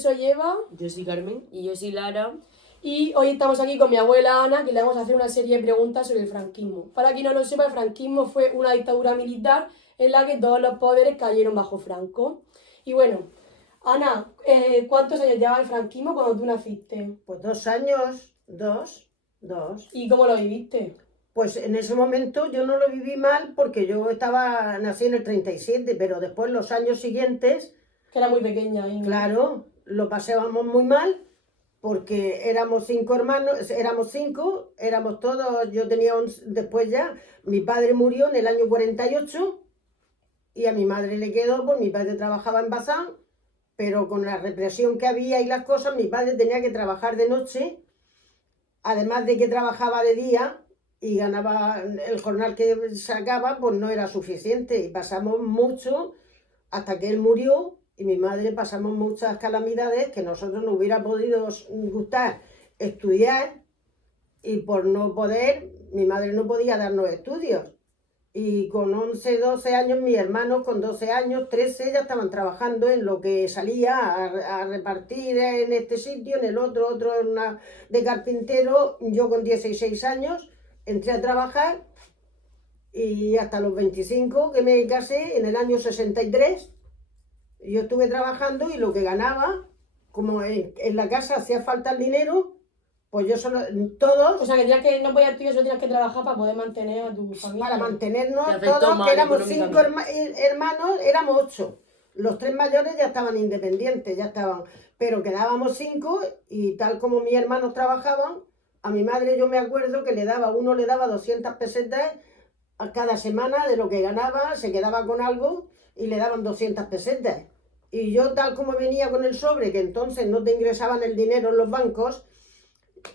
soy Eva. Yo soy Carmen. Y yo soy Lara. Y hoy estamos aquí con mi abuela Ana, que le vamos a hacer una serie de preguntas sobre el franquismo. Para quien no lo sepa, el franquismo fue una dictadura militar en la que todos los poderes cayeron bajo Franco. Y bueno, Ana, ¿cuántos años llevaba el franquismo cuando tú naciste? Pues 2 años, dos. ¿Y cómo lo viviste? Pues en ese momento yo no lo viví mal porque nací en el 37, pero después los años siguientes, Que era muy pequeña. claro, lo pasábamos muy mal porque éramos 5 hermanos, éramos todos, yo tenía después ya, mi padre murió en el año 48 y a mi madre le quedó, pues mi padre trabajaba en Bazán, pero con la represión que había y las cosas, mi padre tenía que trabajar de noche, además de que trabajaba de día y ganaba el jornal que sacaba, pues no era suficiente y pasamos mucho hasta que él murió y mi madre pasamos muchas calamidades que nosotros no hubiera podido gustar estudiar y por no poder, mi madre no podía darnos estudios. Y con 11, 12 años, mis hermanos con 12 años, 13, ya estaban trabajando en lo que salía a repartir en este sitio, en el otro de carpintero. Yo con 16 años entré a trabajar y hasta los 25 que me casé, en el año 63, yo estuve trabajando y lo que ganaba, como en la casa hacía falta el dinero, pues yo todos... O sea, que no podías estudiar, solo tenías que trabajar para poder mantener a tu familia. Para mantenernos todos, que éramos 5 hermanos, éramos 8. Los 3 mayores ya estaban independientes, pero quedábamos 5 y tal como mis hermanos trabajaban, a mi madre yo me acuerdo que uno le daba 200 pesetas a cada semana de lo que ganaba, se quedaba con algo y le daban 200 pesetas. Y yo tal como venía con el sobre, que entonces no te ingresaban el dinero en los bancos,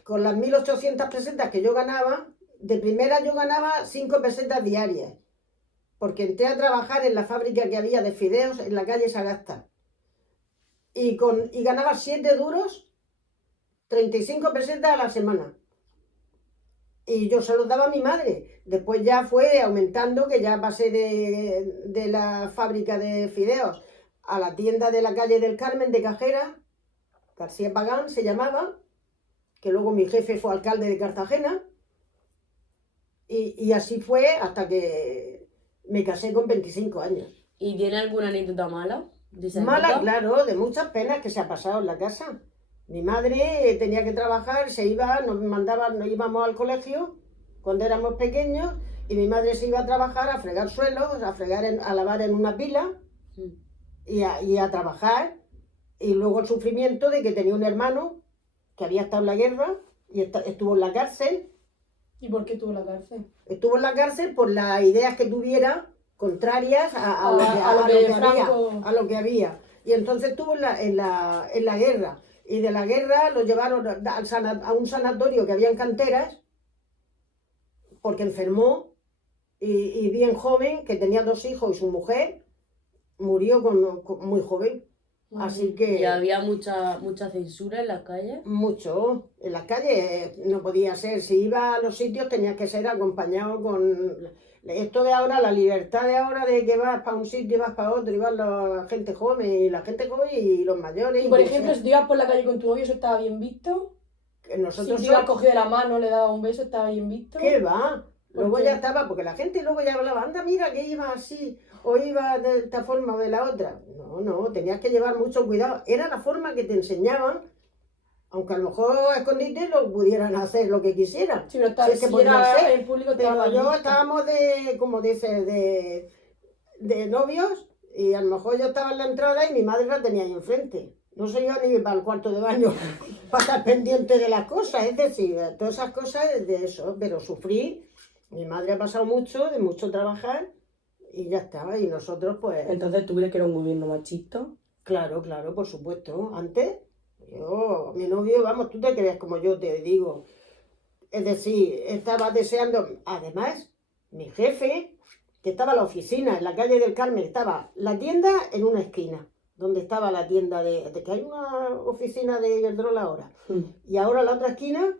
con las 1.800 pesetas que yo ganaba, de primera yo ganaba 5 pesetas diarias, porque entré a trabajar en la fábrica que había de fideos en la calle Sagasta. Y ganaba 7 duros, 35 pesetas a la semana. Y yo se los daba a mi madre. Después ya fue aumentando, que ya pasé de la fábrica de fideos a la tienda de la calle del Carmen de cajera, García Pagán se llamaba, que luego mi jefe fue alcalde de Cartagena, y así fue hasta que me casé con 25 años. ¿Y tiene alguna anécdota mala de esa Mala, época? claro, de muchas penas que se ha pasado en la casa. Mi madre tenía que trabajar, nos íbamos al colegio cuando éramos pequeños, y mi madre se iba a trabajar, a fregar suelos, a lavar en una pila, y a trabajar, y luego el sufrimiento de que tenía un hermano que había estado en la guerra y estuvo en la cárcel. ¿Y por qué estuvo en la cárcel? Estuvo en la cárcel por las ideas que tuviera contrarias a lo que había. Y entonces estuvo en la guerra. Y de la guerra lo llevaron a un sanatorio que había en Canteras porque enfermó y bien joven, que tenía 2 hijos y su mujer murió muy joven. Así que... ¿Y había mucha censura en las calles? Mucho. En las calles no podía ser. Si iba a los sitios tenía que ser acompañado con... Esto de ahora, la libertad de ahora de que vas para un sitio y vas para otro, y vas la gente joven y los mayores. Y por ejemplo, si tú ibas por la calle con tu novio, ¿eso estaba bien visto? Que nosotros si te ibas cogido de la mano, le daba un beso, ¿estaba bien visto? ¿Qué va? Luego qué? ya estaba, porque la gente luego ya hablaba, anda, mira que iba así, o iba de esta forma o de la otra. No, tenías que llevar mucho cuidado. Era la forma que te enseñaban, aunque a lo mejor a escondite lo pudieran hacer lo que quisieran. Si no estaba, si era en público, pero estábamos como dices, de novios, y a lo mejor yo estaba en la entrada y mi madre la tenía ahí enfrente. No se iba ni para el cuarto de baño para estar pendiente de las cosas, es decir, todas esas cosas de eso, pero sufrí. Mi madre ha pasado mucho, de mucho trabajar, y ya estaba, y nosotros pues... Entonces, ¿tú crees que era un gobierno machista? Claro, por supuesto. Antes, mi novio, vamos, tú te crees como yo te digo. Es decir, estaba deseando... Además, mi jefe, que estaba en la oficina, en la calle del Carmen, estaba la tienda en una esquina, donde estaba la tienda de que hay una oficina de Iberdrola ahora. Y ahora la otra esquina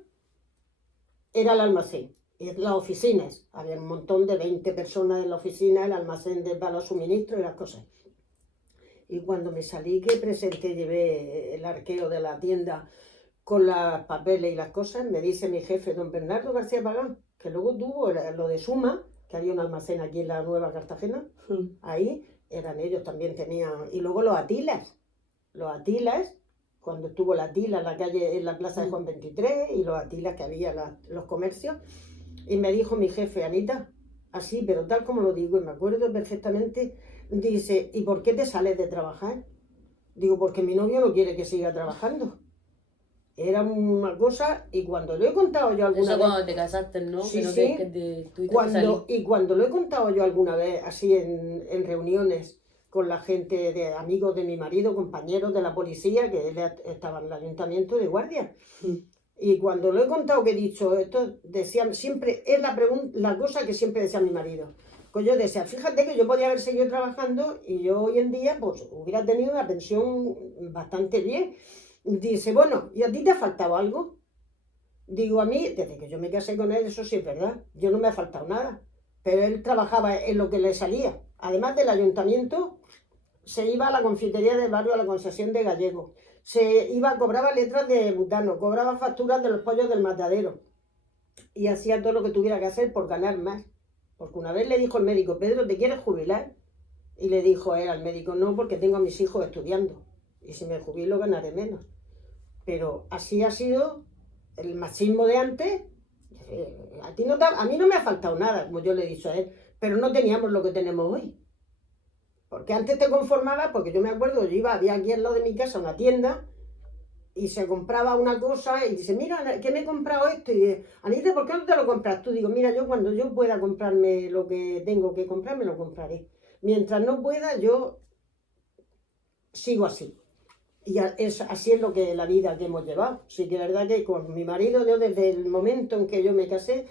era el almacén. Y las oficinas, había un montón de 20 personas en la oficina, el almacén para los suministros y las cosas. Y cuando me salí, que presenté, llevé el arqueo de la tienda con los papeles y las cosas, me dice mi jefe, don Bernardo García Pagán, que luego tuvo lo de Suma, que había un almacén aquí en la Nueva Cartagena, ahí eran ellos, también tenían, y luego los Atilas, cuando estuvo la Atila en la calle, en la plaza de Juan 23, y los Atilas que había, los comercios, y me dijo mi jefe, Anita, así, pero tal como lo digo, y me acuerdo perfectamente, dice, ¿y por qué te sales de trabajar? Digo, porque mi novio no quiere que siga trabajando. Era una cosa, y cuando lo he contado yo alguna Eso vez... cuando te casaste, ¿no? Sí, que no sí. que te tuviste que salir. Y cuando lo he contado yo alguna vez, así en reuniones con la gente, de amigos de mi marido, compañeros de la policía, que él estaba en el ayuntamiento de guardia. Y cuando lo he contado, que he dicho esto, decían siempre, es la cosa que siempre decía mi marido. Pues yo decía, fíjate que yo podía haber seguido trabajando y yo hoy en día pues hubiera tenido una pensión bastante bien. Dice, bueno, ¿y a ti te ha faltado algo? Digo, a mí, desde que yo me casé con él, eso sí es verdad, yo no me ha faltado nada. Pero él trabajaba en lo que le salía. Además del ayuntamiento, se iba a la confitería del barrio, a la concesión de Gallego. Cobraba letras de butano, cobraba facturas de los pollos del matadero. Y hacía todo lo que tuviera que hacer por ganar más. Porque una vez le dijo el médico, Pedro, ¿te quieres jubilar? Y le dijo él al médico, no, porque tengo a mis hijos estudiando. Y si me jubilo ganaré menos. Pero así ha sido el machismo de antes. A mí no me ha faltado nada, como yo le he dicho a él, pero no teníamos lo que tenemos hoy. Porque antes te conformabas, porque yo me acuerdo, había aquí al lado de mi casa una tienda y se compraba una cosa y dice, mira, que me he comprado esto. Y dice, Anita, ¿por qué no te lo compras tú? Digo, mira, yo cuando yo pueda comprarme lo que tengo que comprar, me lo compraré. Mientras no pueda, yo sigo así. Y así es la vida que hemos llevado. Sí que es verdad que con mi marido, yo desde el momento en que yo me casé,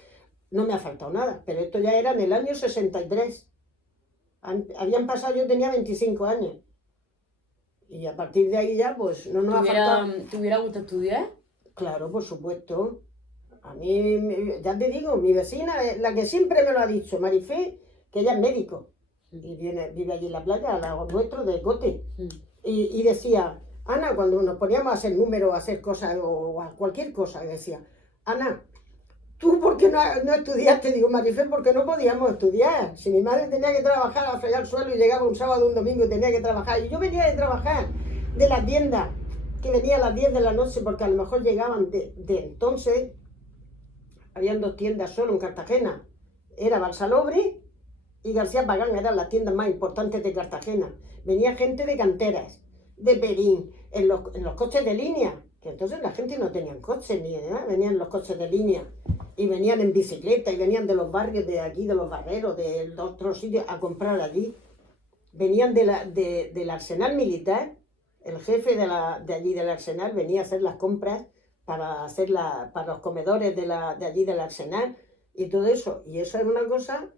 no me ha faltado nada. Pero esto ya era en el año 63. Habían pasado, yo tenía 25 años. Y a partir de ahí ya, pues no nos ha faltado. ¿Te hubiera gustado estudiar? Claro, por supuesto. A mí, ya te digo, mi vecina, la que siempre me lo ha dicho, Marifé, que ella es médico. Y vive allí en la playa, al lado nuestro, de Cote. Y decía, Ana, cuando nos poníamos a hacer números, a hacer cosas, o a cualquier cosa, decía, Ana, ¿tú por qué no estudiaste? Digo, Marifé, porque no podíamos estudiar. Si mi madre tenía que trabajar a fregar el suelo y llegaba un sábado o un domingo y tenía que trabajar. Y yo venía de trabajar de la tienda, que venía a las 10 de la noche, porque a lo mejor llegaban de entonces, habían 2 tiendas solo en Cartagena. Era Balsalobre y García Pagán, eran las tiendas más importantes de Cartagena. Venía gente de canteras, de Perín, en los coches de línea, que entonces la gente no tenía coches ni nada, venían los coches de línea y venían en bicicleta y venían de los barrios de aquí, de los barreros, de otros sitios a comprar allí. Venían del arsenal militar, el jefe de allí del arsenal venía a hacer las compras para los comedores de allí del arsenal y todo eso. Y eso era una cosa,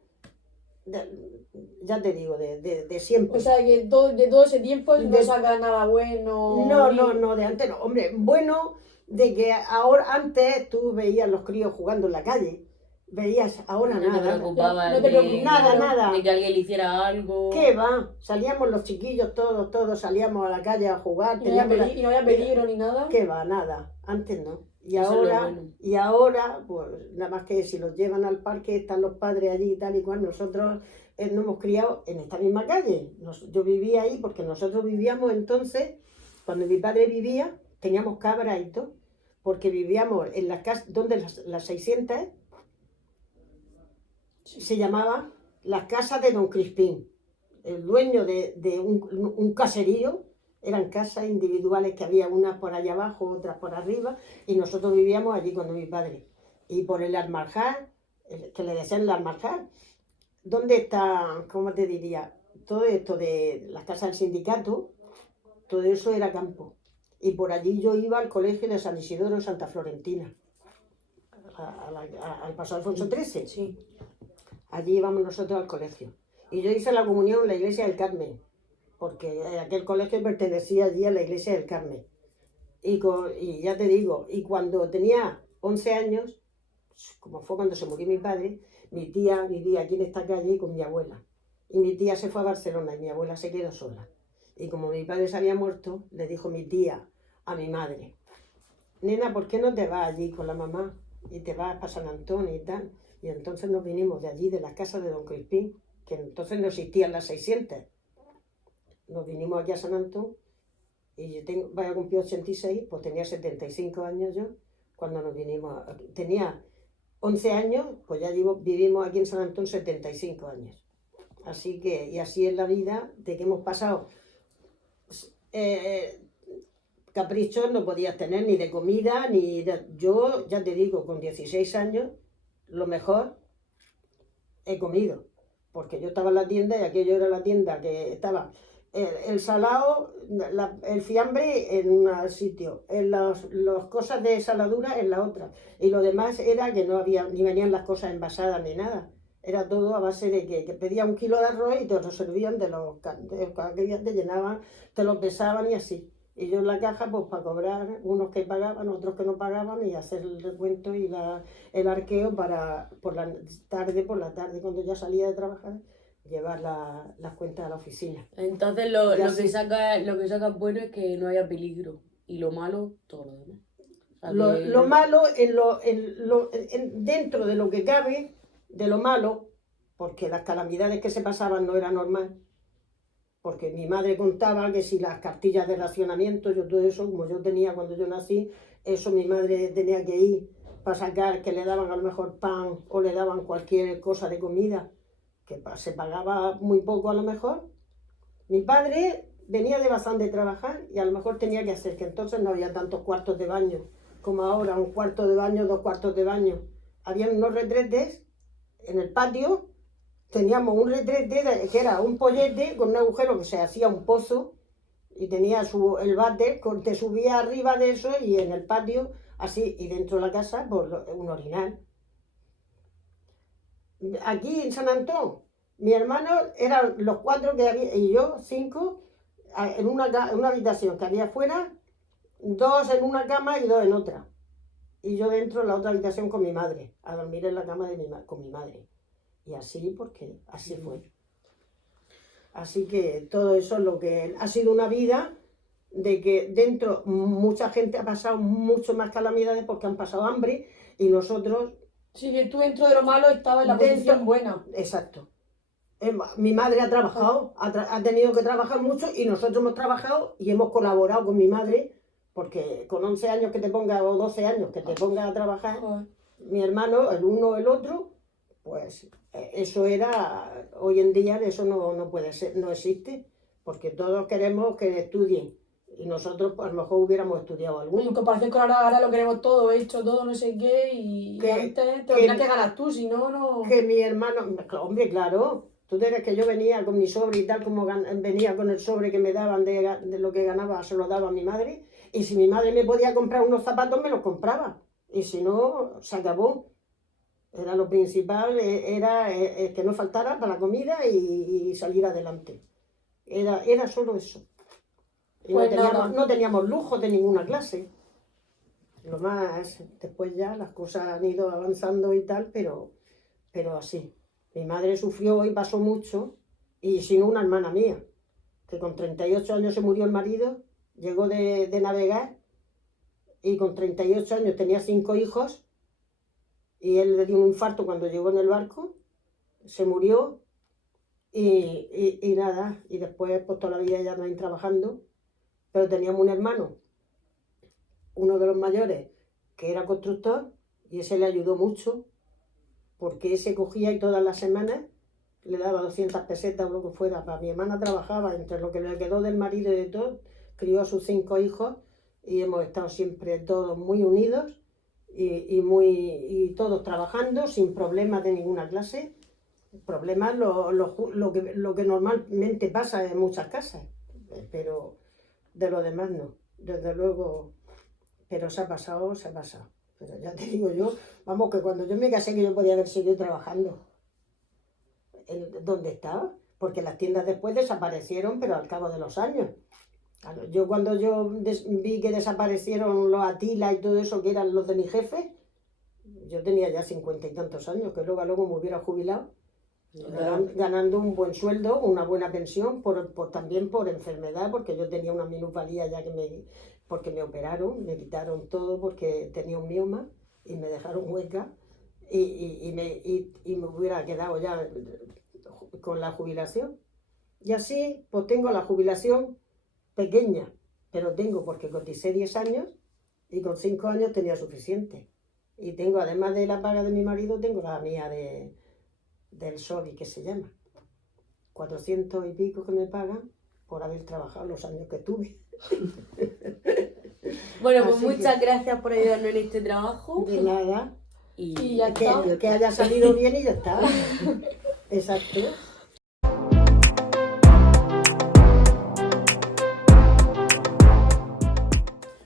ya te digo, de siempre. O sea, que de todo ese tiempo no saca nada bueno. No, de antes no. Hombre, bueno, de que ahora, antes tú veías los críos jugando en la calle, veías, ahora No te nada. preocupabas No te preocupabas, nada. de que alguien le hiciera algo. ¿Qué va? Salíamos los chiquillos, todos salíamos a la calle a jugar. Y no había peligro ni nada. ¿Qué va? Nada. Antes no. Y Eso es lo bueno. ahora, pues nada más que si los llevan al parque, están los padres allí y tal y cual. Nosotros nos hemos criado en esta misma calle. Yo vivía ahí porque nosotros vivíamos entonces, cuando mi padre vivía, teníamos cabras y todo, porque vivíamos en las casas, donde las 600, se llamaba las casas de Don Crispín. El dueño de un caserío. Eran casas individuales que había unas por allá abajo, otras por arriba, y nosotros vivíamos allí con mi padre. Y por el Almarjar, que le decían el Almarjar, ¿dónde está, cómo te diría? Todo esto de las casas del sindicato, todo eso era campo. Y por allí yo iba al colegio de San Isidoro, Santa Florentina, al Paso Alfonso XIII. Sí. Allí íbamos nosotros al colegio. Y yo hice la comunión en la iglesia del Carmen, porque aquel colegio pertenecía allí a la iglesia del Carmen. Y ya te digo, y cuando tenía 11 años, como fue cuando se murió mi padre, mi tía vivía aquí en esta calle con mi abuela. Y mi tía se fue a Barcelona y mi abuela se quedó sola. Y como mi padre se había muerto, le dijo mi tía a mi madre, nena, ¿por qué no te vas allí con la mamá? Y te vas para San Antonio y tal. Y entonces nos vinimos de allí, de la casa de don Crispín, que entonces no existían las 600. Nos vinimos aquí a San Antonio y yo voy a cumplir 86, pues tenía 75 años yo cuando nos vinimos. Tenía 11 años, pues ya vivimos aquí en San Antonio 75 años. Así que, y así es la vida de que hemos pasado. Caprichos no podías tener ni de comida, ni de... Yo, ya te digo, con 16 años, lo mejor he comido. Porque yo estaba en la tienda y aquello era la tienda que estaba el salado, el fiambre en un sitio, en las cosas de saladura en la otra. Y lo demás era que no había, ni venían las cosas envasadas ni nada. Era todo a base de que pedía 1 kilo de arroz y te lo servían de aquellos te llenaban, te lo pesaban y así. Y yo en la caja, pues para cobrar, unos que pagaban, otros que no pagaban, y hacer el recuento y el arqueo para por la tarde, cuando ya salía de trabajar, llevar las cuentas a la oficina. Entonces Y lo así. que saca bueno es que no haya peligro. Y lo malo, todo lo demás. O sea, Lo malo, dentro de lo que cabe, de lo malo, porque las calamidades que se pasaban no era normal, porque mi madre contaba que si las cartillas de racionamiento, yo todo eso, como yo tenía cuando yo nací, eso mi madre tenía que ir para sacar, que le daban a lo mejor pan o le daban cualquier cosa de comida, que se pagaba muy poco a lo mejor. Mi padre venía de bastante trabajar y a lo mejor tenía que hacer, que entonces no había tantos cuartos de baño como ahora, 1 cuarto de baño, 2 cuartos de baño. Había unos retretes en el patio. Teníamos un retrete que era un pollete con un agujero que se hacía un pozo y tenía el váter, te subía arriba de eso y en el patio, así, y dentro de la casa, pues un orinal. Aquí en San Antón, mi hermano eran los 4 que había, y yo 5, en una habitación que había afuera, 2 en una cama y 2 en otra. Y yo dentro en la otra habitación con mi madre, a dormir en la cama con mi madre. Y así, porque así fue. Así que todo eso es lo que ha sido una vida de que dentro mucha gente ha pasado mucho más calamidades porque han pasado hambre y nosotros... Sí, que tú dentro de lo malo estabas en la posición buena. Exacto. Mi madre ha trabajado, ha tenido que trabajar mucho y nosotros hemos trabajado y hemos colaborado con mi madre porque con 11 años que te ponga o 12 años que te ponga a trabajar, mi hermano, el uno, el otro, pues eso era, hoy en día eso no puede ser, no existe, porque todos queremos que estudien y nosotros pues, a lo mejor hubiéramos estudiado En alguno. comparación con ahora lo queremos todo hecho, todo no sé qué, y antes te lo tienes que ganar tú, si no, no... Que mi hermano, hombre, claro, tú eres que yo venía con mi sobre y tal, como venía con el sobre que me daban de lo que ganaba, se lo daba a mi madre, y si mi madre me podía comprar unos zapatos, me los compraba, y si no, se acabó. Era lo principal, era que no faltara para la comida y salir adelante. Era solo eso. Y Pues no teníamos lujo de ninguna clase. Lo más, después ya las cosas han ido avanzando y tal, pero así. Mi madre sufrió y pasó mucho, y sin una hermana mía, que con 38 años se murió el marido, llegó de navegar, y con 38 años tenía 5 hijos, y él le dio un infarto cuando llegó en el barco, se murió, y nada, y después pues toda la vida ya no hay trabajando, pero teníamos un hermano, uno de los mayores, que era constructor, y ese le ayudó mucho, porque ese cogía y todas las semanas le daba 200 pesetas o lo que fuera. Para mi hermana trabajaba, entre lo que le quedó del marido y de todo, crió a sus 5 hijos, y hemos estado siempre todos muy unidos, y todos trabajando sin problemas de ninguna clase. Problemas lo que normalmente pasa en muchas casas, pero de lo demás no, desde luego, pero se ha pasado. Pero ya te digo yo, vamos, que cuando yo me casé que yo podía haber seguido trabajando. ¿Dónde estaba? Porque las tiendas después desaparecieron, pero al cabo de los años. Cuando yo vi que desaparecieron los Atila y todo eso, que eran los de mi jefe, yo tenía ya 50 y tantos años, que luego me hubiera jubilado. ganando un buen sueldo, una buena pensión, también por enfermedad, porque yo tenía una minusvalía ya porque me operaron, me quitaron todo porque tenía un mioma y me dejaron hueca y me hubiera quedado ya con la jubilación. Y así, pues tengo la jubilación pequeña, pero tengo porque coticé 10 años y con 5 años tenía suficiente. Y tengo, además de la paga de mi marido, tengo la mía del SODI, que se llama. 400 y pico que me pagan por haber trabajado los años que tuve. Bueno, pues Así muchas gracias por ayudarnos en este trabajo. De nada. Y ya está. Que haya salido bien y ya está. Exacto.